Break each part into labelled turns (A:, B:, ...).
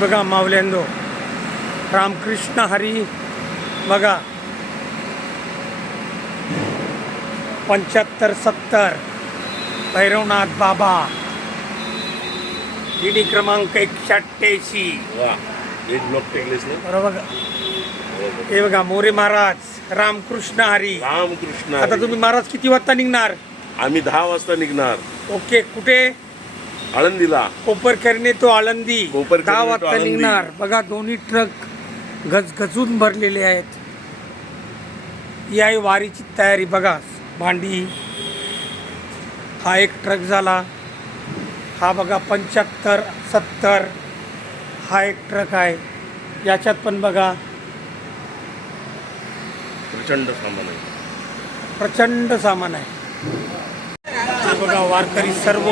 A: बघा मावल्यांदो रामकृष्ण हरी बघा. पंच्याहत्तर सत्तर भैरवनाथ बाबा. दिडी क्रमांक एकशे अठ्ठ्याऐंशी. बरोबर हे बघा मोरे महाराज रामकृष्ण हरी.
B: रामकृष्ण
A: आता. तुम्ही महाराज किती वाजता निघणार?
B: आम्ही दहा वाजता निघणार.
A: ओके कुठे?
B: आळंदीला.
A: कोपरकरने तो आळंदी दहा
B: तो
A: वाजता
B: आळंदी.
A: निघणार. बघा दोन्ही ट्रक गजगजून भरलेले आहेत. ही आहे वारीची तयारी. बघा भांडी. हा एक ट्रक झाला. हा बघा पंच्याहत्तर सत्तर. हा एक ट्रक आहे. याच्यात पण बघा.
B: प्रचंड सामान आहे.
A: प्रचंड सामान आहे. हे बघा वारकरी सर्व.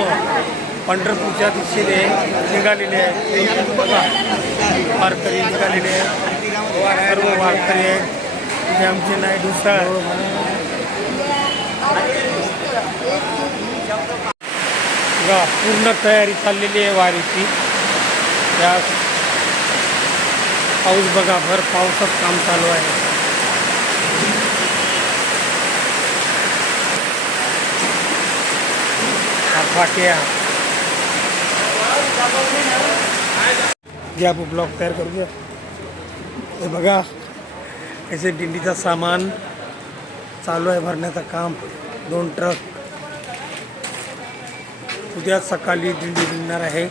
A: पंढरपूरच्या दिशेने निघालेले आहेत. बघा वारकरी निघालेले आहेत. सर्व वारकरी आहेत. हे आमचे नाही दुसरा. बघा पूर्ण तयारी चाललेली आहे वारीची. त्या पाऊस बघा भर पावसात काम चालू आहे. हा फाट्या घ्या ब्लॉक तयार द्या हे बघा याचे दिंडीचा सामान चालू आहे भरण्याचं काम. दोन ट्रक. उद्या सकाळी दिंडी निघणार आहे.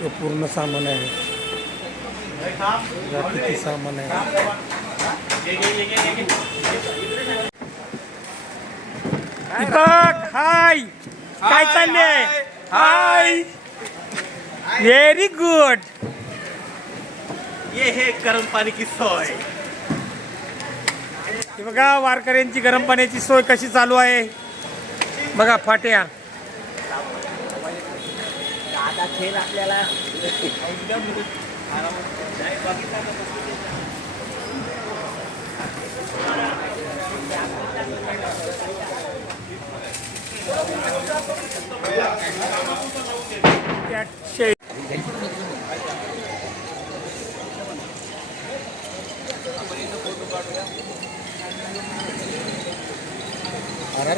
A: हे पूर्ण सामान किती सामान आहे. दीपक हाय. काय चाललंय? हाय. व्हेरी गुड
C: ये है गरम पाणी की सोय.
A: हे बघा वारकऱ्यांची गरम पाण्याची सोय कशी चालू आहे. बघा फाट्या.
C: खेळ आपल्याला.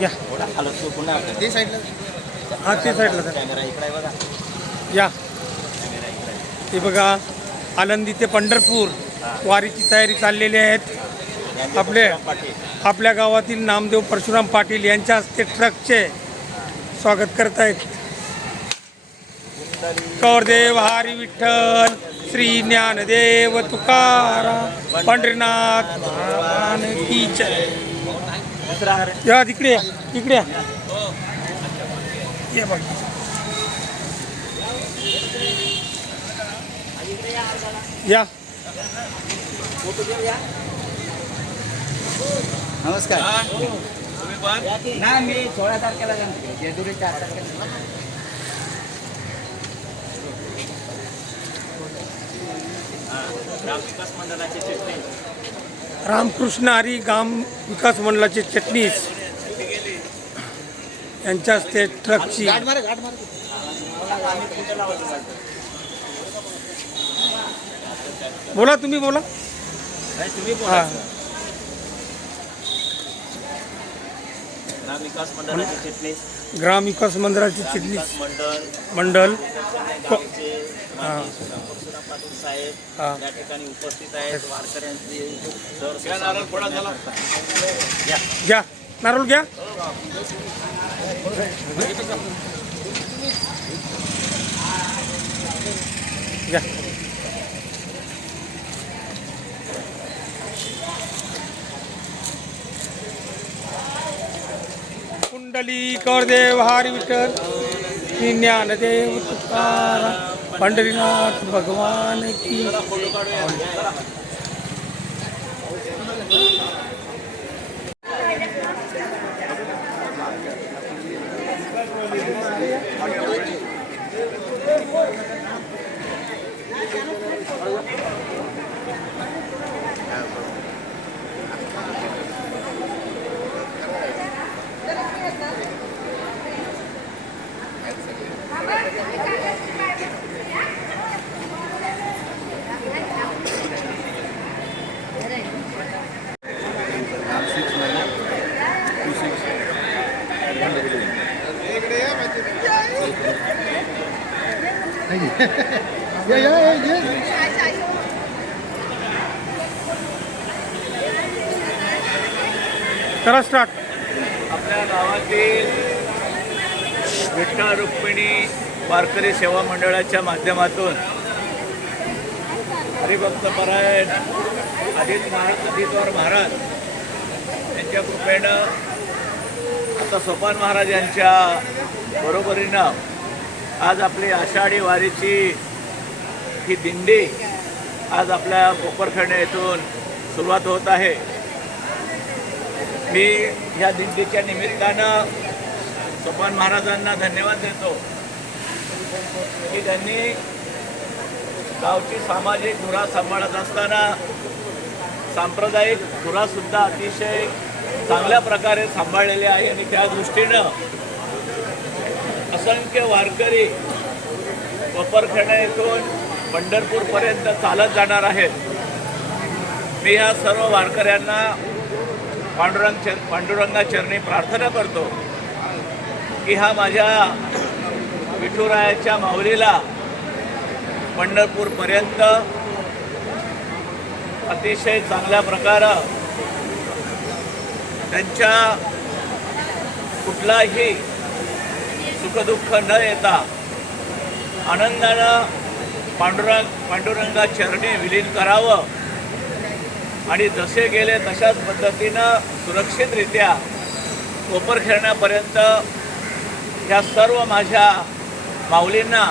A: या.
C: ते साईडला.
A: हा ते साईडला
C: बघा.
A: या. हे बघा आळंदी ते पंढरपूर वारीची तयारी चाललेली आहेत. आपले आपल्या गावातील नामदेव परशुराम पाटील यांच्या हस्ते ट्रकचे स्वागत करत आहेत कौरदेव हरी विठ्ठल श्री ज्ञानदेव तुकाराम पंढरीनाथ की जय. या तिकडे या, इकडे या. ये बघ. या.
C: नमस्कार. नाही मी सोळा तारखेला जाणार जेजुरी चार तारखेला. ग्रामविकास मंडळाचे चिठ्ठी
A: रामकृष्ण हरी गाम विकास मंडळाचे चटणीस यांच्या हस्ते ट्रकची बोला तुम्ही बोला. हा.
C: ग्रामविकास मंडळाचे चिटणीस.
A: ग्राम विकास मंडळाचे चटणीस.
C: मंडळ.
A: मंडळ. हा.
C: पाटील साहेब
A: हा.
C: या ठिकाणी उपस्थित आहेत. वारकऱ्यांची दर
A: घ्या नारळ घ्या. घ्या. कुंडली देव हरी विठ्ठल ज्ञानदेव तुकाराम. पंढरीनाथ भगवान की करा स्टार्ट
D: आपल्या गावातील विठ्ठल रुक्मिणी वारकरी सेवा मंडळाच्या माध्यमातून हरिभक्त परायण आदित महाराज अदितवर महाराज यांच्या कृपेनं आता सोपान महाराज यांच्या बरोबरीनं आज आपली आषाढी वारीची ही दिंडी आज आपल्या कोपरखंड येथून सुरुवात होत आहे. मी ह्या दिंडीच्या निमित्तानं सोपान महाराजांना धन्यवाद देतो की त्यांनी गावची सामाजिक धुरा सांभाळत असताना सांप्रदायिक धुरासुद्धा अतिशय चांगल्या प्रकारे सांभाळलेले आहे आणि त्या दृष्टीनं असंख्य वारकरी कोपरखेडा येथून पंढरपूरपर्यंत चालत जाणार आहेत. मी ह्या सर्व वारकऱ्यांना पांडुरंग चर पांडुरंगा चरणी प्रार्थना करतो की हा माझ्या विठुरायाच्या माऊलीला पंढरपूरपर्यंत अतिशय चांगल्या प्रकारे त्यांच्या कुठलाही सुखदुःख न येता आनंदानं पांडुरंग पांडुरंगा चरणी विलीन करावं. आणि जसे गेले तशाच पद्धतीनं सुरक्षितरित्या कोपर खेळण्यापर्यंत ह्या सर्व माझ्या माऊलींना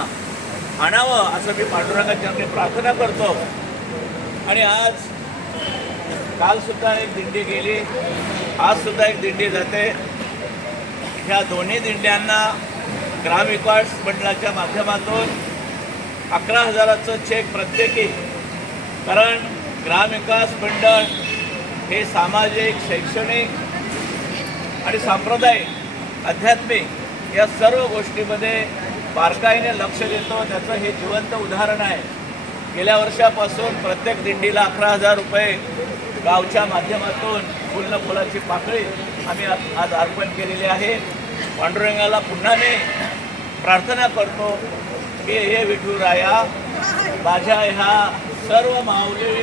D: आणावं असं मी पांडुरंगा चरणी प्रार्थना करतो. आणि आज कालसुद्धा एक दिंडी गेली आजसुद्धा एक दिंडी जाते. ह्या दोन्ही दिंड्यांना ग्रामविकास मंडळाच्या माध्यमातून अकरा हजाराचं चेक प्रत्येकी. कारण ग्रामविकास मंडळ हे सामाजिक शैक्षणिक आणि सांप्रदायिक आध्यात्मिक या सर्व गोष्टीमध्ये बारकाईने लक्ष देतो. त्याचं हे जिवंत उदाहरण आहे. गेल्या वर्षापासून प्रत्येक दिंडीला अकरा हजार रुपये गावच्या माध्यमातून फुलं फुलाची पाकळी आम्ही आज आज अर्पण केलेली आहे. पांडुरंगाला पुन्हा मी प्रार्थना करतो की हे विठुराया माझ्या ह्या सर्व माऊली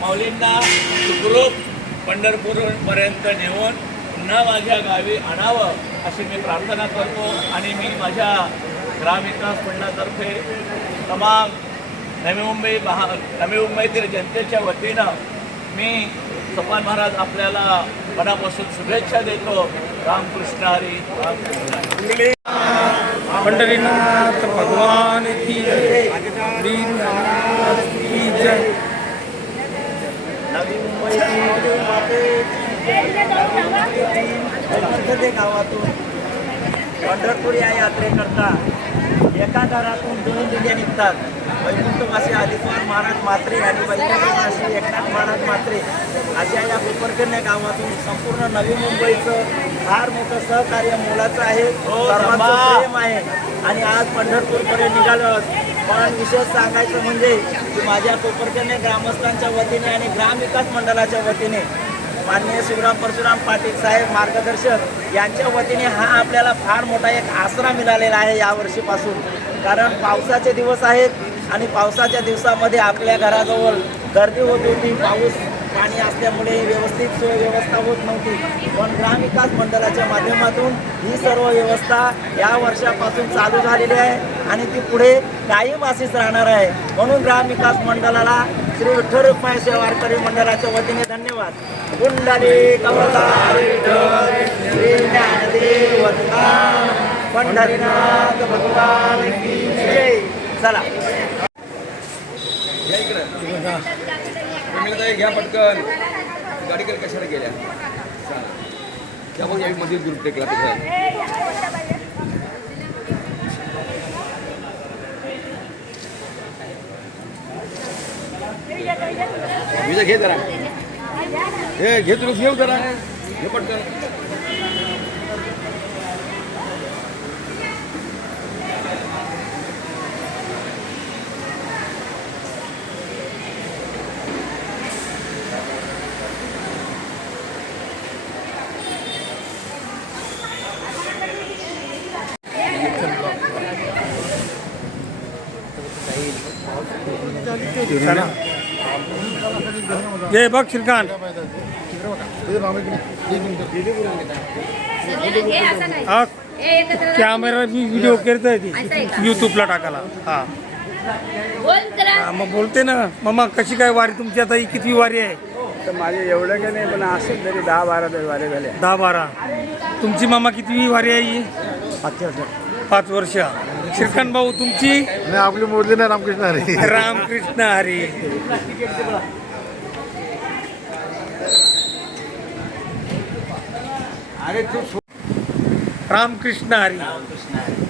D: माऊलींना सुखरूप पंढरपूरपर्यंत नेऊन पुन्हा माझ्या गावी आणावं अशी मी प्रार्थना करतो आणि मी माझ्या ग्रामविकास मंडळातर्फे तमाम नवी मुंबई महा नवी मुंबईतील जनतेच्या वतीनं मी सोपान महाराज आपल्याला मनापासून शुभेच्छा देतो. रामकृष्ण हरी. रामकृष्ण.
A: पंढरीनाथ भगवान की जय. दीननाथ की जय.
C: नवी मुंबई गावातून पंढरपूर या यात्रेकरता एका घरातून दोन दिंड्या निघतात. वैकुंठवासी आदित्यवार महाराज मात्रे आणि वैकुंठवासी एकनाथ महाराज मात्रे अशा या कोपरकन्या गावातून संपूर्ण नवी मुंबईचं फार मोठं सहकार्य मोलाचं आहे.
D: धन्यवाद.
C: प्रेम आहे. आणि आज पंढरपूरपर्यंत निघालो पण विशेष सांगायचं म्हणजे की माझ्या कोपरकन्या ग्रामस्थांच्या वतीने आणि ग्रामविकास मंडळाच्या वतीने माननीय शिवराम परशुराम पाटील साहेब मार्गदर्शक यांच्या वतीने हा आपल्याला फार मोठा एक आसरा मिळालेला आहे यावर्षीपासून कारण पावसाचे दिवस आहेत आणि पावसाच्या दिवसामध्ये आपल्या घराजवळ गर्दी होत होती पाऊस पाणी असल्यामुळे व्यवस्थित सोय व्यवस्था होत नव्हती. पण ग्रामविकास मंडळाच्या माध्यमातून ही सर्व व्यवस्था या वर्षापासून चालू झालेली आहे आणि ती पुढे कायम अशीच राहणार आहे. म्हणून ग्रामविकास मंडळाला श्री विठ्ठल रुक्माई सेवा वारकरी मंडळाच्या वतीने धन्यवाद. कुंडली कमलारी श्री ज्ञानदेव पंढरीनाथ भगवान की जय. चला.
E: घ्या पटकन. गाडी कर कशाला गेल्या त्यामुळे यावेळी मधील ग्रुप टेकला तिकडे विजय घे जरा. हे घे तुला घेऊ जरा घे पटकन.
A: चला. जय बघ श्रीकांत. हा कॅमेरा मी व्हिडिओ करतोय ती. युट्यूबला टाकायला. हा. हा, मग बोलते ना. मम्मा कशी काय वारी तुमची? आता ही कितवी वारी आहे?
F: तर माझे एवढं काही नाही पण असेल तरी दहा बारा तरी वारे झाले.
A: दहा बारा. तुमची मामा कितवी वारी आहे ही? पाच वर्ष. श्रीकांत भाऊ तुमची?
F: नाही आपली मोडली नाही रामकृष्ण हरी.
A: रामकृष्ण हरी. रामकृष्ण हरी.